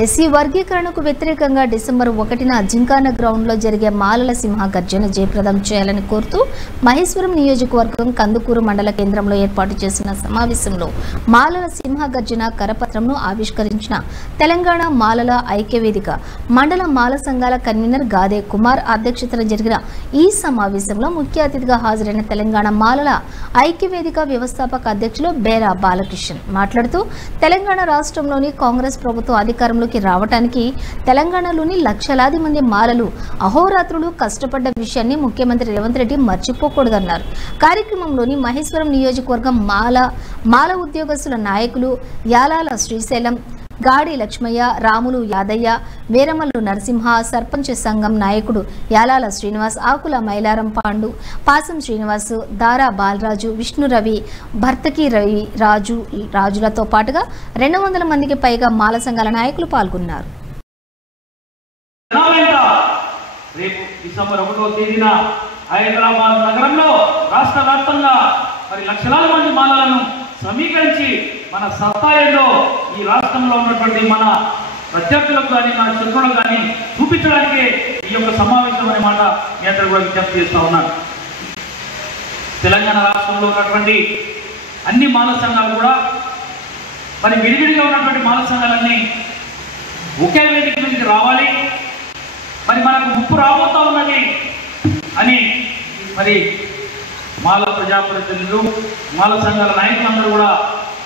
SC వర్గీకరణకు వ్యతిరేకంగా December 1న gymkhana గ్రౌండ్లో జరిగే మాలల సింహ గర్జన జయప్రదం చేయాలని కోరుతూ మహేశ్వరం నియోజకవర్గం కందుకూరు మండల కేంద్రంలో ఏర్పాటు చేసిన సమావేశంలో మాలల సింహ గర్జన కరపత్రంను ఆవిష్కరించిన తెలంగాణ మాలల ఐక్యవేదిక మండల మాల సంఘాల కన్వీనర్ గాదే కుమార్ అధ్యక్షతన జరిగిన ఈ సమావేశంలో ముఖ్య అతిథిగా హాజరైన తెలంగాణ మాలల ఐక్యవేదిక వ్యవస్థాపక అధ్యక్షులు బేరా బాలకృష్ణ మాట్లాడుతూ తెలంగాణ రాష్ట్రంలోని కాంగ్రెస్ ప్రభుత్వం అధికారంలోకి రావడానికి తెలంగాణలోని లక్షలాది మంది మాలలు అహోరాత్రులు కష్టపడ్డ విషయాన్ని ముఖ్యమంత్రి రేవంత్ రెడ్డి మర్చిపోకూడదన్నారు. కార్యక్రమంలోని మహేశ్వరం నియోజకవర్గం మాల ఉద్యోగస్తుల నాయకులు యాలాల శ్రీశైలం, గాడి లక్ష్మయ్య, రాములు యాదయ్య, వీరమల్లు నరసింహ, సర్పంచ్ సంఘం నాయకుడు యాలాల శ్రీనివాస్, ఆకుల మైలారం పాండు, పాసం శ్రీనివాస్, దారా బాలరాజు, విష్ణురవి, భర్తకి రవి రాజులతో పాటుగా 200 మందికి పైగా మాల సంఘాల నాయకులు పాల్గొన్నారు. రేపు డిసెంబర్ 1వ తేదీన హైదరాబాద్ నగరంలో రాష్ట్ర వ్యాప్తంగా లక్షలాది మంది మాలలను సమీకరించి మన సత్తాయంలో ఈ రాష్ట్రంలో ఉన్నటువంటి మన ప్రత్యర్థులకు కానీ మన శత్రువులకు కానీ చూపించడానికే ఈ యొక్క సమావేశం అనే మాట మీ అందరూ కూడా విజ్ఞప్తి చేస్తూ ఉన్నాను. తెలంగాణ రాష్ట్రంలో ఉన్నటువంటి అన్ని మాల సంఘాలు కూడా విడివిడిగా ఉన్నటువంటి మాల సంఘాలన్నీ ఒకే వేదిక మీదకి రావాలి, మనకు ముప్పు రాబోతా ఉన్నది అని మాల ప్రజాప్రతినిధులు, మాల సంఘాల నాయకులందరూ కూడా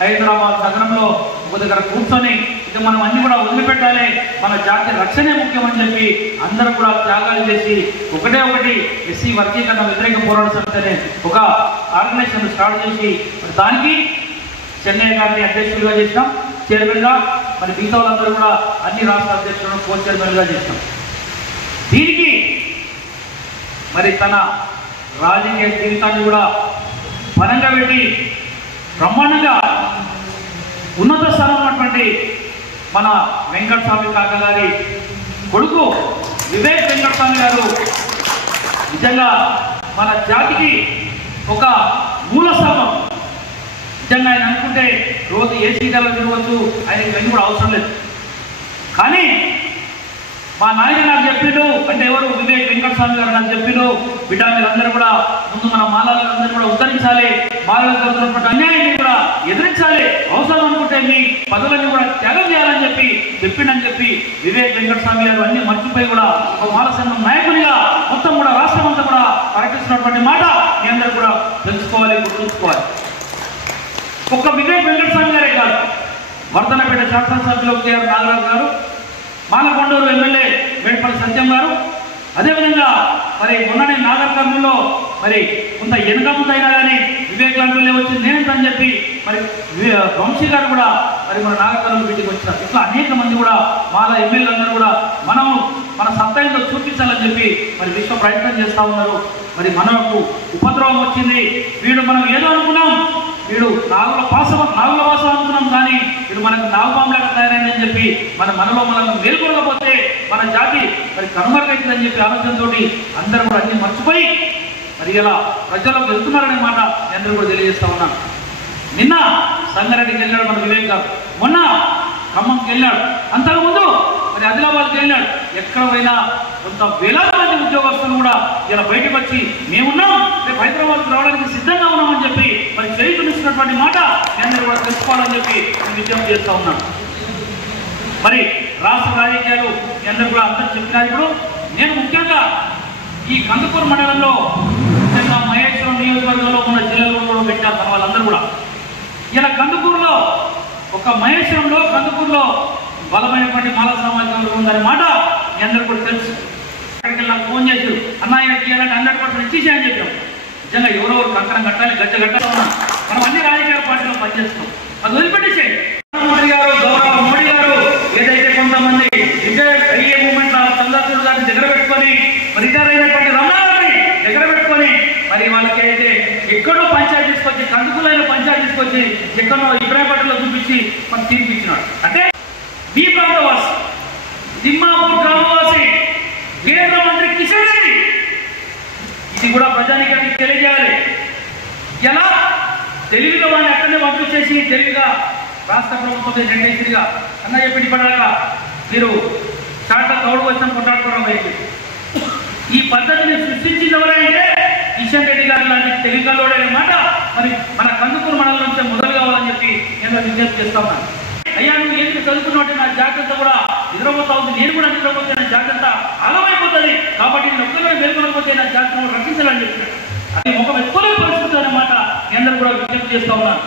హైదరాబాద్ నగరంలో ఒక దగ్గర కూర్చొని ఇక మనం అన్ని కూడా వదిలిపెట్టాలి, మన జాతి రక్షణే ముఖ్యమని చెప్పి అందరూ కూడా త్యాగాలు చేసి ఒకటి ఎస్సీ వర్గీకరణ వ్యతిరేక పోరాట సమితి అనే ఒక ఆర్గనైజేషన్ స్టార్ట్ చేసి దానికి చెన్నై గారిని అధ్యక్షులుగా చేసినాం, చైర్మన్గా. మిగతా వాళ్ళందరూ కూడా అన్ని రాష్ట్ర అధ్యక్షులను కో చైర్మన్గా చేసినాం. దీనికి తన రాజకీయ జీవితాన్ని కూడా పరంగా పెట్టి బ్రహ్మాండంగా ఉన్నత స్థానం ఉన్నటువంటి మన వెంకటస్వామి కాక గారి కొడుకు వివేక్ వెంకటస్వామి గారు నిజంగా మన జాతికి ఒక మూల స్తంభం. నిజంగా ఆయన అనుకుంటే రోజు ఏసీ గల్లో తిరగవచ్చు, ఆయనకి వెళ్ళి కూడా అవసరం లేదు. కానీ మా నాయన నాకు చెప్పిండు, అంటే ఎవరు వివేక్ వెంకటస్వామి గారు నాకు చెప్పిండు, బిడ్డ మీరందరూ కూడా ముందు మన మాలలందరూ కూడా ఉద్ధరించాలి, మాలలకు జరుగుతున్నటువంటి అన్యాయాన్ని కూడా ఎదిరించాలి, అవసరం అనుకుంటే మీ పదవులన్నీ కూడా త్యాగం చేయాలని చెప్పిండని చెప్పి వివేక్ వెంకటస్వామి గారు అన్ని మర్చిపోయి కూడా ఒక మాల సంఘం నాయకునిగా మొత్తం కూడా రాష్ట్రం అంతా కూడా ప్రకటిస్తున్నటువంటి మాట మీ అందరూ కూడా తెలుసుకోవాలి, గుర్తుంచుకోవాలి. ఒక్క వివేక్ వెంకటస్వామి గారే కాదు, వర్ధనపేట శాసనసభ్యులు కేఆర్ నాగరాజు గారు, మాలకొండూరు ఎమ్మెల్యే మేడిపల్లి సత్యం గారు, అదేవిధంగా మొన్ననే నాగర్ కర్నూలులో కొంత వెనుక ముందైనా కానీ వివేకానందులే వచ్చి నేనేంటని చెప్పి వంశీ గారు కూడా మన నాగర్ కర్నూలు వీటికి వచ్చినారు. ఇట్లా అనేక మంది కూడా మాల ఎమ్మెల్యేలందరూ కూడా మన సత్తాయిలో చూపించాలని చెప్పి విశ్వ ప్రయత్నం చేస్తూ ఉన్నారు. మనకు ఉపద్రవం వచ్చింది, మనం ఏదో అనుకున్నాం, నాగుల వాసం అనుకున్నాం, కానీ మనకు నాగుపాములాగా తయారైందని చెప్పి మనలో మనం మేల్కొనకపోతే మన జాతి కనుమరుగైతుందని చెప్పి ఆలోచనతో అందరూ కూడా అన్ని మర్చిపోయి ఇలా ప్రజలకు వెళ్తున్నారనే మాట అందరూ కూడా తెలియజేస్తా ఉన్నాను. నిన్న సంగారెడ్డికి వెళ్ళాడు మన వివేక్ గారు, మొన్న ఖమ్మంకి వెళ్ళాడు, అంతకుముందు ఆదిలాబాద్కి వెళ్ళాడు. ఎక్కడ పోయినా కొంత వేలాది మంది ఉద్యోగస్తులు కూడా ఇలా బయటకు వచ్చి మేమున్నాం, రేపు హైదరాబాద్కి రావడానికి సిద్ధంగా ఉన్నామని చెప్పి చేయుతున్నటువంటి మాట అందరూ కూడా తెలుసుకోవాలని చెప్పి నేను విజ్ఞప్తి చేస్తూ ఉన్నాను. రాష్ట్ర రాజకీయాలు అందరూ కూడా అందరూ చెప్పినారు. ఇప్పుడు నేను ముఖ్యంగా ఈ కందుకూరు మండలంలో ముఖ్యంగా మహేశ్వరం నియోజకవర్గంలో ఉన్న జిల్లాలో కూడా పెట్టారు మన వాళ్ళందరూ కూడా. ఇలా కందుకూరులో మహేశ్వరంలో కందుకూరులో బలమైనటువంటి మాల సమాజం ఉందనే మాట మీ అందరూ కూడా తెలుసు. అక్కడికి నాకు ఫోన్ చేశారు, అన్న ఆయనకి ఇవ్వాలంటే 100% ఇచ్చేసాయని చెప్పాం. నిజంగా ఎవరెవరు కంకణం కట్టాలి, గజ్జ కట్టాలన్నా మనం అన్ని రాజకీయ పార్టీలో పనిచేస్తాం, అది వదిలిపెట్టేసేయండి. ప్రధానమంత్రి గారు, గౌరవ మోడీ గారు ఏదైతే కొంతమంది రిటైర్ అయ్యే మూమెంట్ చంద్రచూడ్ గారిని దగ్గర పెట్టుకొని రిటైర్ అయినటువంటి రమణ గారిని దగ్గర పెట్టుకొని వాళ్ళకి అయితే ఎక్కడో పంచాయతీ తీసుకొచ్చి, కందుకూలైన పంచాయతీ తీసుకొచ్చి ఎక్కడో ఇబ్రాహీంపట్నంలో చూపించి మనం తీర్పిచ్చినాడు. అంటే మీ ప్రాంతవాసి, తిమ్మాపూర్ గ్రామవాసి, కేంద్ర మంత్రి కిషన్ రెడ్డి ఇది కూడా ప్రజానికానికి తెలియజేయాలి. ఎలా తెలివిగా వాడిని అక్కడనే పంపించేసి తెలివిగా రాష్ట్ర ప్రభుత్వం నిర్ణయించిగా అన్న చెప్పి పడాక మీరు చాట తౌడు వచ్చిన కొట్లాడుకోవడం అయింది. ఈ పద్ధతిని సృష్టించింది ఎవరంటే కిషన్ రెడ్డి గారు లాంటి తెలివికల్లోడైన మాట మరి మన కందుకూరు మండలం నుంచి మొదలు కావాలని చెప్పి నేను విజ్ఞప్తి చేస్తా ఉన్నాను. అయ్యా నువ్వు ఎందుకు చదువుకున్నట్టు నా జాగ్రత్త కూడా నిద్రపోతా ఉంది, నేను కూడా నిద్రపోతే నా జాగ్రత్త ఆలమైపోతుంది, కాబట్టి నేను ఒక్కరిలో మేల్కొనకపోతే నా జాగ్రత్తను రక్షించాలని చెప్పినాడు. అది ఒక వ్యక్తుల పరిస్థితి అన్నమాట. నేను అందరూ కూడా విజ్ఞప్తి చేస్తా ఉన్నాను.